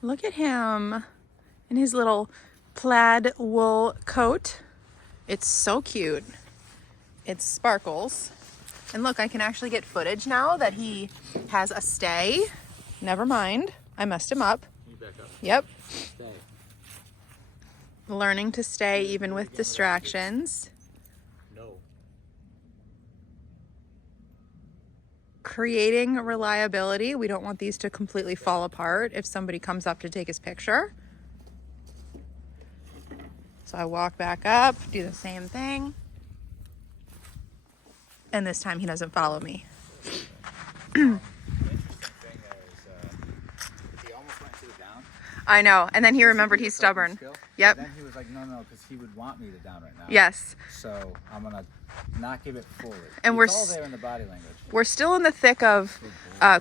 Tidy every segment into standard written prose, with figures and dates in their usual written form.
Look at him in his little plaid wool coat. It's so cute. It sparkles. And look, I can actually get footage now that he has a stay. Never mind. I messed him up. Can you back up? Yep. Stay. Learning to stay even with distractions. No. Creating reliability. We don't want these to completely fall apart if somebody comes up to take his picture. So I walk back up, do the same thing. And this time he doesn't follow me. The interesting thing there is he almost went to the down. I know. And then he remembered he's stubborn. Skill, Yep. Then he was like, no, because he would want me to down right now. Yes. So I'm going to not give it fully. And it's all there in the body language. We're still in the thick of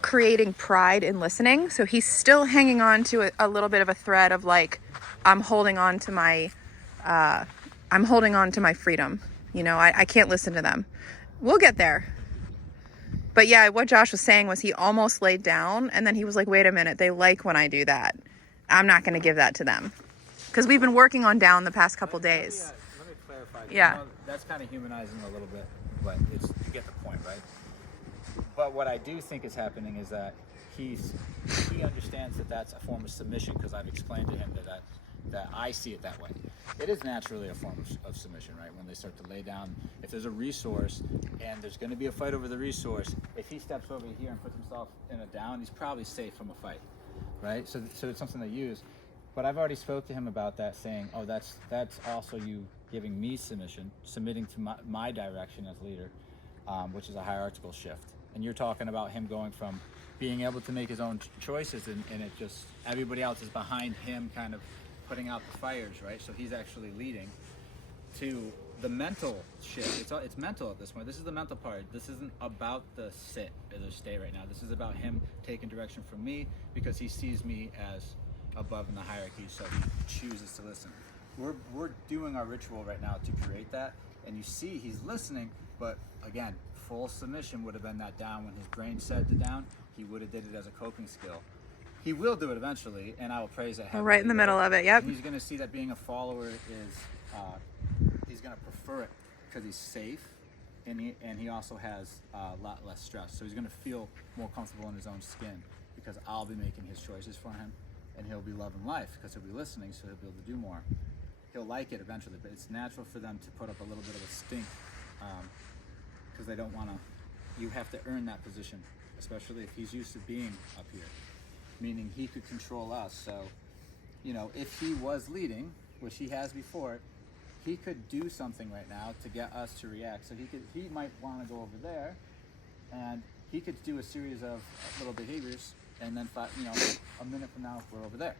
creating pride in listening. So he's still hanging on to a little bit of a thread of like, I'm holding on to my freedom. You know, I can't listen to them. We'll get there. But yeah, what Josh was saying was he almost laid down and then he was like, wait a minute, they like when I do that. I'm not going to give that to them. Because we've been working on down the past couple days. Let me clarify. Yeah. You know, that's kind of humanizing a little bit, but you get the point, right? But what I do think is happening is that he understands that that's a form of submission because I've explained to him that I see it that way. It is naturally a form of submission, right? When they start to lay down, if there's a resource and there's going to be a fight over the resource, if he steps over here and puts himself in a down, he's probably safe from a fight, right? So it's something they use. But I've already spoke to him about that, saying, oh, that's also you giving me submitting to my direction as leader, which is a hierarchical shift. And you're talking about him going from being able to make his own choices and it just, everybody else is behind him kind of putting out the fires, right? So he's actually leading to the mental shift. It's mental at this point. This is the mental part. This isn't about the sit or the stay right now. This is about him taking direction from me because he sees me as above in the hierarchy, so he chooses to listen. We're doing our ritual right now to create that, and you see he's listening, but again, full submission would have been that down. When his brain said to down, he would have did it as a coping skill. He will do it eventually, and I will praise it. We're right in the middle of it, yep. And he's going to see that being a follower is, he's going to prefer it because he's safe, and he also has a lot less stress. So he's going to feel more comfortable in his own skin because I'll be making his choices for him, and he'll be loving life because he'll be listening, so he'll be able to do more. He'll like it eventually, but it's natural for them to put up a little bit of a stink because they don't want to. You have to earn that position, especially if he's used to being up here, meaning he could control us. So, you know, if he was leading, which he has before, he could do something right now to get us to react. So he might want to go over there, and he could do a series of little behaviors, and then a minute from now we're over there,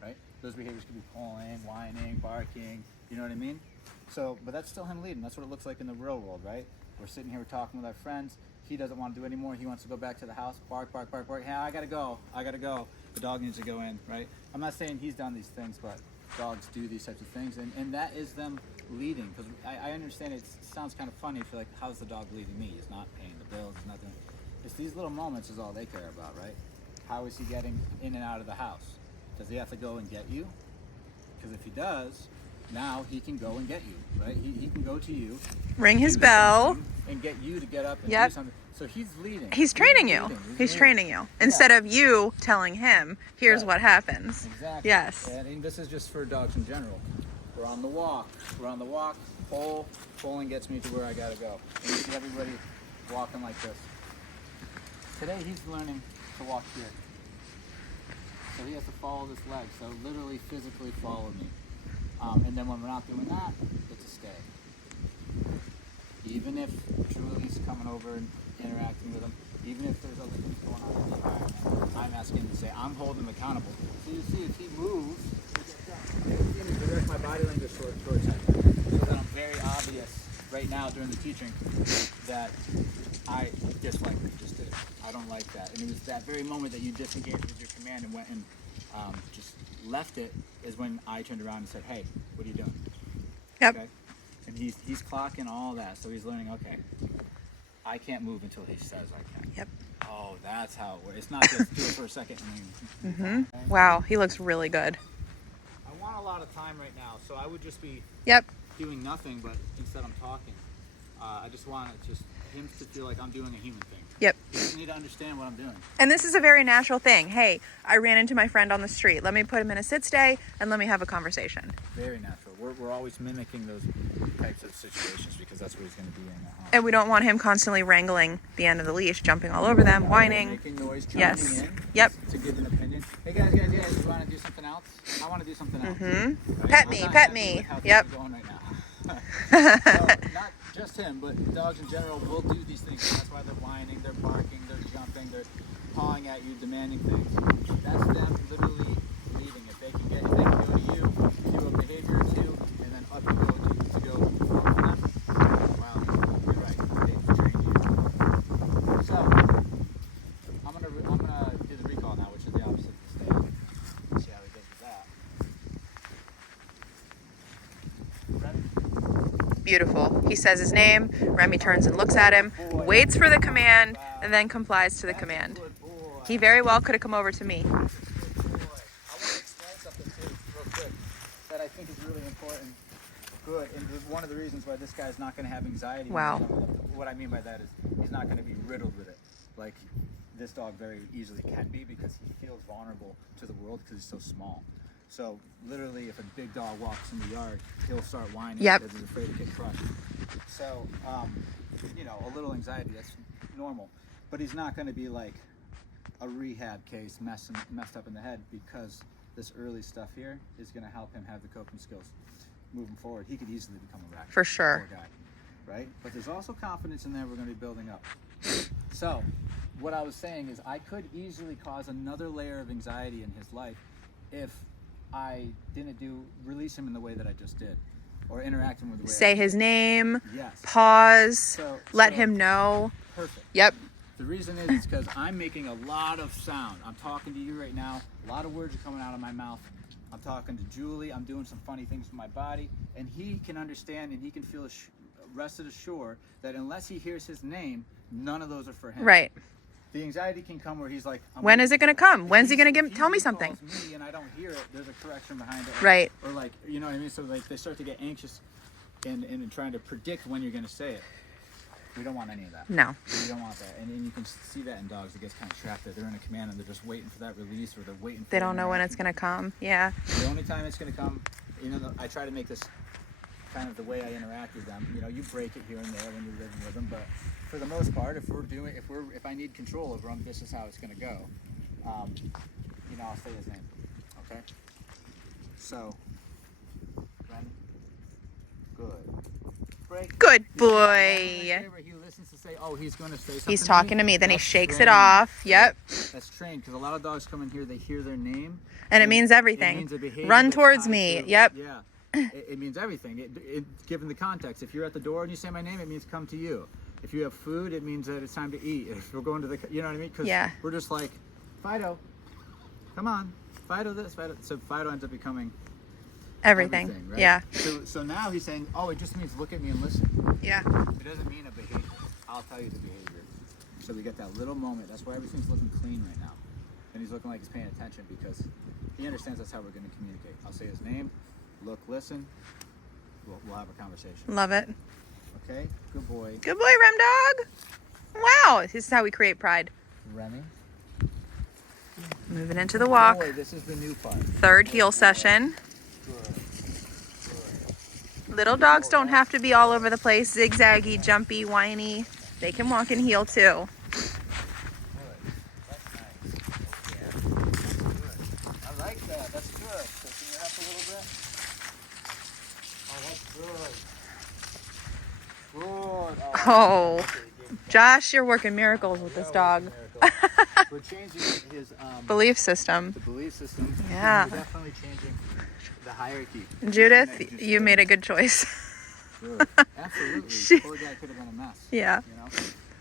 right? Those behaviors could be pulling, whining, barking. You know what I mean? So, but that's still him leading. That's what it looks like in the real world, right? We're sitting here, we're talking with our friends. He doesn't want to do anymore. He wants to go back to the house. Bark, bark, bark, bark. Hey, I gotta go. The dog needs to go in, right? I'm not saying he's done these things, but dogs do these types of things, and that is them leading. Because I understand it sounds kind of funny if you're like, how's the dog leading me? He's not paying the bills. He's not doing. It's these little moments is all they care about, right? How is he getting in and out of the house? Does he have to go and get you? Because if he does, now he can go and get you, right? He can go to you, ring his bell, and get you to get up and do something. So he's leading. He's training you. He's training you. Instead of you telling him, here's what happens. Exactly. Yes. And this is just for dogs in general. We're on the walk. Pulling gets me to where I gotta go. And you see everybody walking like this. Today he's learning to walk here. So he has to follow this leg. So literally, physically follow me. And then when we're not doing that, it's a stay. Even if Julie's coming over and interacting with him, even if there's other things going on in the environment, I'm asking him to say, I'm holding him accountable. So you see, if he moves, I direct my body language towards him. So that I'm very obvious right now during the teaching that I dislike what you just did. I don't like that. And it was that very moment that you disengaged with your command and went and just left it is when I turned around and said, hey, what are you doing? Yep. Okay? And he's clocking all that. So he's learning, okay, I can't move until he says I can. Yep. Oh, that's how it works. It's not just do it for a second and then... Wow, he looks really good. I want a lot of time right now, so I would just be Yep. doing nothing, but instead I'm talking. I just want him to feel like I'm doing a human thing. Yep. He doesn't need to understand what I'm doing. And this is a very natural thing. Hey, I ran into my friend on the street. Let me put him in a sit stay and let me have a conversation. Very natural. We're always mimicking those types of situations because that's what he's going to be in at home. And we don't want him constantly wrangling the end of the leash, jumping all over them, whining. Making noise, chiming Yes. in. Yep. To give an opinion. Hey guys, you want to do something else? I want to do something else. Right? Pet I'm me, not pet happy me. with how things Yep. are going right now. So, not just him, but dogs in general will do these things. That's why they're whining, they're barking, they're jumping, they're pawing at you, demanding things. That's them literally leaving. If they can go to you, do a behavior or two, and then up you go to go from them. Wow, you're right. They've trained you. So I'm gonna do the recall now, which is the opposite of the stay. Let's see how he does with that. Ready? Beautiful. He says his name. Remy turns and looks at him, waits for the command, and then complies to the command. Good boy. He very well could have come over to me. Good boy. I want to explain something too, real quick, that I think is really important. Good, and one of the reasons why this guy's not going to have anxiety. Wow. What I mean by that is he's not going to be riddled with it, like this dog very easily can be, because he feels vulnerable to the world because he's so small. So literally, if a big dog walks in the yard, he'll start whining Yep. because he's afraid to get crushed. So, you know, a little anxiety, that's normal. But he's not going to be like a rehab case messed up in the head, because this early stuff here is going to help him have the coping skills moving forward. He could easily become a wreck. For sure. Poor guy, right? But there's also confidence in there we're going to be building up. So what I was saying is I could easily cause another layer of anxiety in his life if I didn't release him in the way that I just did, or interact him with the way Say his name, Yes. pause, let him know. Perfect. Yep. The reason is because I'm making a lot of sound. I'm talking to you right now. A lot of words are coming out of my mouth. I'm talking to Julie. I'm doing some funny things with my body. And he can understand, and he can feel rested assured that unless he hears his name, none of those are for him. Right. The anxiety can come where he's like, When is it going to come? When's he going to if tell me he something? calls me and I don't hear it, there's a correction behind it. Right. Or like, you know what I mean? So like they start to get anxious and trying to predict when you're going to say it. We don't want any of that. No. We don't want that. And you can see that in dogs. It gets kind of trapped there. They're in a command and they're just waiting for that release, or they're waiting for They don't know when it's going to come. Yeah. The only time it's going to come, you know, I try to make this kind of the way I interact with them. You know, you break it here and there when you're living with them, but for the most part, if I need control over them, this is how it's going to go. You know, I'll say his name. Okay. So, Remy. Good. Break. Good You see how boy. he listens to say, oh, he's going to say something. He's talking to me. Then he That's shakes it trained. off. Yep. That's trained, because a lot of dogs come in here, they hear their name. And it means It everything. means a behavior Run that's towards tied me. to- Yep. Yeah. It means everything. Given the context, if you're at the door and you say my name, it means come to you. If you have food, it means that it's time to eat. If we're going to the, you know what I mean? Because Yeah. we're just like, Fido, come on, Fido this, Fido. So Fido ends up becoming Everything. right? Yeah. So now he's saying, oh, it just means look at me and listen. Yeah. It doesn't mean a behavior. I'll tell you the behavior. So we get that little moment. That's why everything's looking clean right now. And he's looking like he's paying attention, because he understands that's how we're going to communicate. I'll say his name, look, listen. We'll have a conversation. Love it. Okay? Good boy. Good boy, Rem dog. Wow. This is how we create pride. Remy. Moving into the walk. Boy, this is the new part. Third heel session. Good. Good. Little dogs don't have to be all over the place, zigzaggy, jumpy, whiny. They can walk and heel too. Good. That's nice. Yeah. Good. I like that. That's good. So can you help a little bit? Oh, that's good. Good. Oh, Josh, you're working miracles with this dog. We're changing his Belief system. the belief system. Yeah. We're definitely changing the hierarchy. Judith, you made a good choice. Good. Absolutely. Poor guy could have been a mess. Yeah. You know?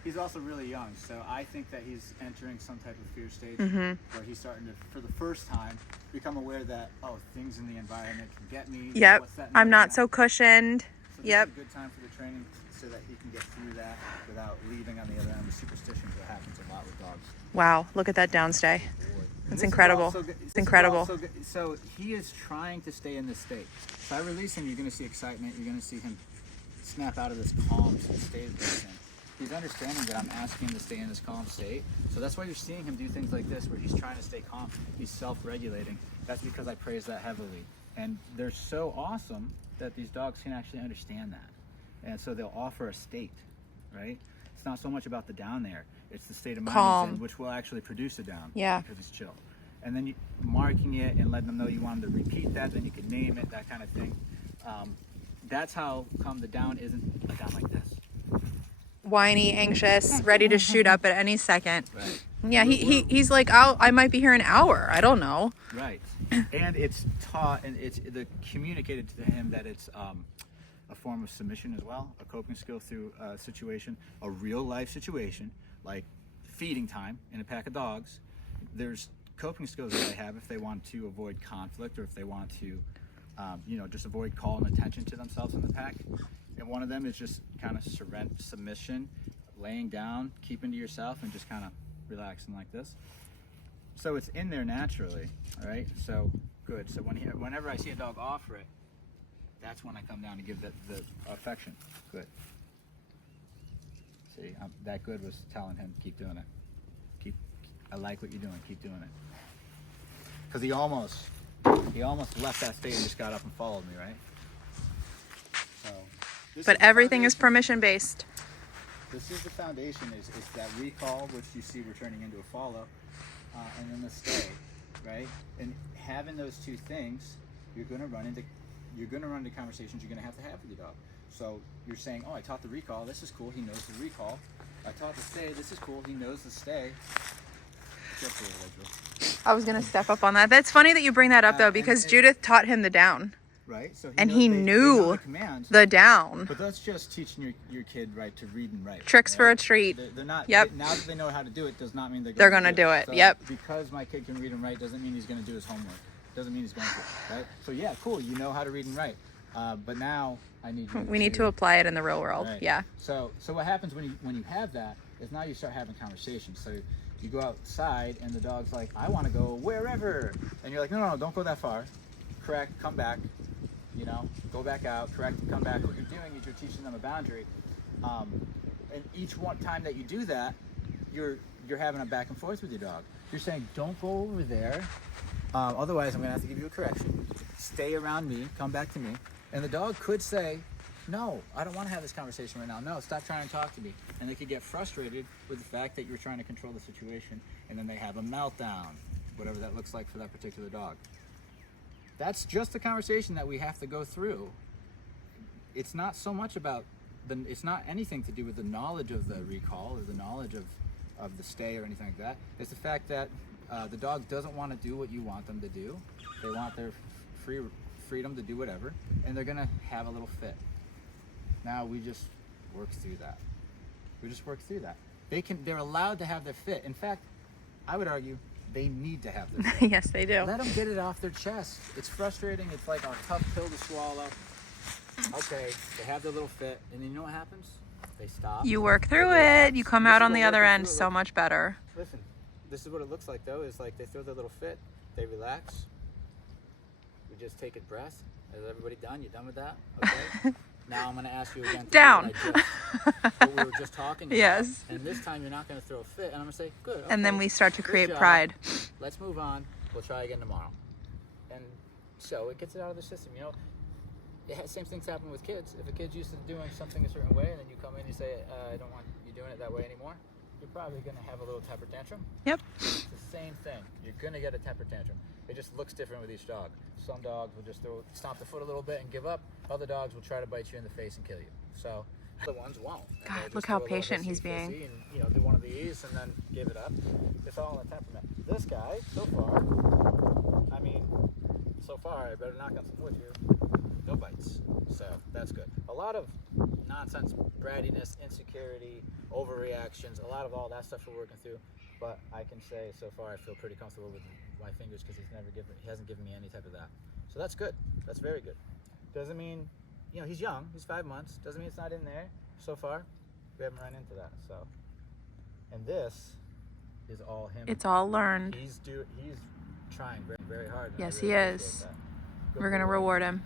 He's also really young, so I think that he's entering some type of fear stage where he's starting to, for the first time, become aware that, oh, things in the environment can get me. Yep. What's that I'm not mean? so cushioned. So this Yep. is a good time for the training so that he can get through that without leaving on the other end with superstitions. That happens a lot with dogs. Wow, look at that downstay. And That's this is incredible. also good- It's this is incredible. also good. So he is trying to stay in this state. So I release him, you're going to see excitement. You're going to see him snap out of this calm state that he's in. He's understanding that I'm asking him to stay in this calm state. So that's why you're seeing him do things like this, where he's trying to stay calm. He's self-regulating. That's because I praise that heavily. And they're so awesome that these dogs can actually understand that. And so they'll offer a state, right? It's not so much about the down there. It's the state of mind Calm. he's in, which will actually produce a down. Yeah. Because it's chill. And then you marking it and letting them know you want them to repeat that, then you can name it, that kind of thing. That's how come the down isn't a down like this. Whiny, anxious, ready to shoot up at any second. Right. Yeah, he's like, I might be here an hour. I don't know. Right. And it's taught and it's communicated to him that it's a form of submission as well, a coping skill through a situation, a real life situation, like feeding time in a pack of dogs. There's coping skills that they have if they want to avoid conflict or if they want to, just avoid calling attention to themselves in the pack. And one of them is just kind of submission, laying down, keeping to yourself, and just kind of relaxing like this. So it's in there naturally, all right? So good. So whenever I see a dog offer it, that's when I come down to give the affection. Good. See, that good was telling him, keep doing it. I like what you're doing. Keep doing it. Because he almost left that state and just got up and followed me, right? So. But everything is permission based. This is the foundation. Is that recall, which you see we're turning into a follow, and then the stay, right? And having those two things, you're going to run into conversations you're going to have with your dog. So you're saying, oh, I taught the recall. This is cool. He knows the recall. I taught the stay. This is cool. He knows the stay. I was going to step up on that. That's funny that you bring that up, though, because Judith taught him the down. Right. So he knew the command. The down. But that's just teaching your kid right to read and write. Tricks right? for a treat. They're not. Yep. Now that they know how to do it, does not mean they're going to do it. So yep. Because my kid can read and write doesn't mean he's going to do his homework. Doesn't mean he's going to. Right. So yeah, cool. You know how to read and write. But now I need you. We need to apply it in the real world. Right. Yeah. So what happens when you have that is now you start having conversations. So you go outside and the dog's like, I want to go wherever, and you're like, no, don't go that far. Correct. Come back. Go back out, correct, come back. What you're doing is you're teaching them a boundary. And each one time that you do that, you're having a back and forth with your dog. You're saying, don't go over there. Otherwise, I'm going to have to give you a correction. Stay around me, come back to me. And the dog could say, no, I don't want to have this conversation right now. No, stop trying to talk to me. And they could get frustrated with the fact that you're trying to control the situation. And then they have a meltdown, whatever that looks like for that particular dog. That's just the conversation that we have to go through. It's not so much about it's not anything to do with the knowledge of the recall or the knowledge of the stay or anything like that. It's the fact that the dog doesn't want to do what you want them to do. They want their freedom to do whatever, and they're gonna have a little fit. Now we just work through that. They're allowed to have their fit. In fact, I would argue they need to have their fit. Yes, they do. Let them get it off their chest. It's frustrating. It's like a tough pill to swallow. Okay, they have their little fit, and then you know what happens? They stop. You work through it. You come out on the other end so much better. Listen, this is what it looks like, though. Is like they throw their little fit, they relax. We just take a breath. Is everybody done? You done with that? Okay. Now I'm going to ask you again. Down. What we were just talking about. Yes. And this time you're not going to throw a fit, and I'm going to say, good. Okay, And then we start to good create job. pride. Let's move on. We'll try again tomorrow. And so it gets it out of the system. Same things happen with kids. If a kid's used to doing something a certain way, and then you come in and you say, I don't want you doing it that way anymore, you're probably going to have a little temper tantrum. Yep. It's the same thing. You're going to get a temper tantrum. It just looks different with each dog. Some dogs will just stomp the foot a little bit and give up. Other dogs will try to bite you in the face and kill you. So the ones won't. God, look how patient he's being. And, do one of these and then give it up. It's all in the temperament. This guy, so far, I better knock on some wood here. No bites. So that's good. A lot of nonsense, brattiness, insecurity, overreactions, a lot of all that stuff we're working through. But I can say so far I feel pretty comfortable with my fingers because he hasn't given me any type of that. So that's good. That's very good. Doesn't mean you know, he's young. He's 5 months. Doesn't mean it's not in there. So far, we haven't run into that. So, and this is all him. It's all learned. He's trying very, very hard. and I Yes, really he appreciate is. that. Good We're gonna boy. reward him.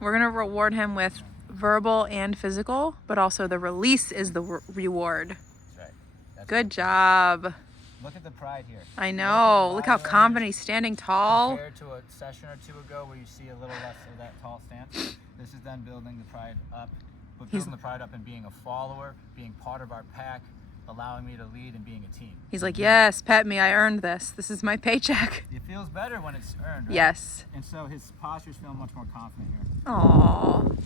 We're gonna reward him with verbal and physical, but also the release is the reward. That's right. That's Good job. Look at the pride here. I know. Look how Pride confident he's standing tall. compared to a session or two ago where you see a little less of that tall stance. This is then building the pride up, but He's- building the pride up and being a follower, being part of our pack, allowing me to lead and being a team. He's like, yes, pet me. I earned this. This is my paycheck. It feels better when it's earned, right? Yes. And so his posture's feeling much more confident here. Aww.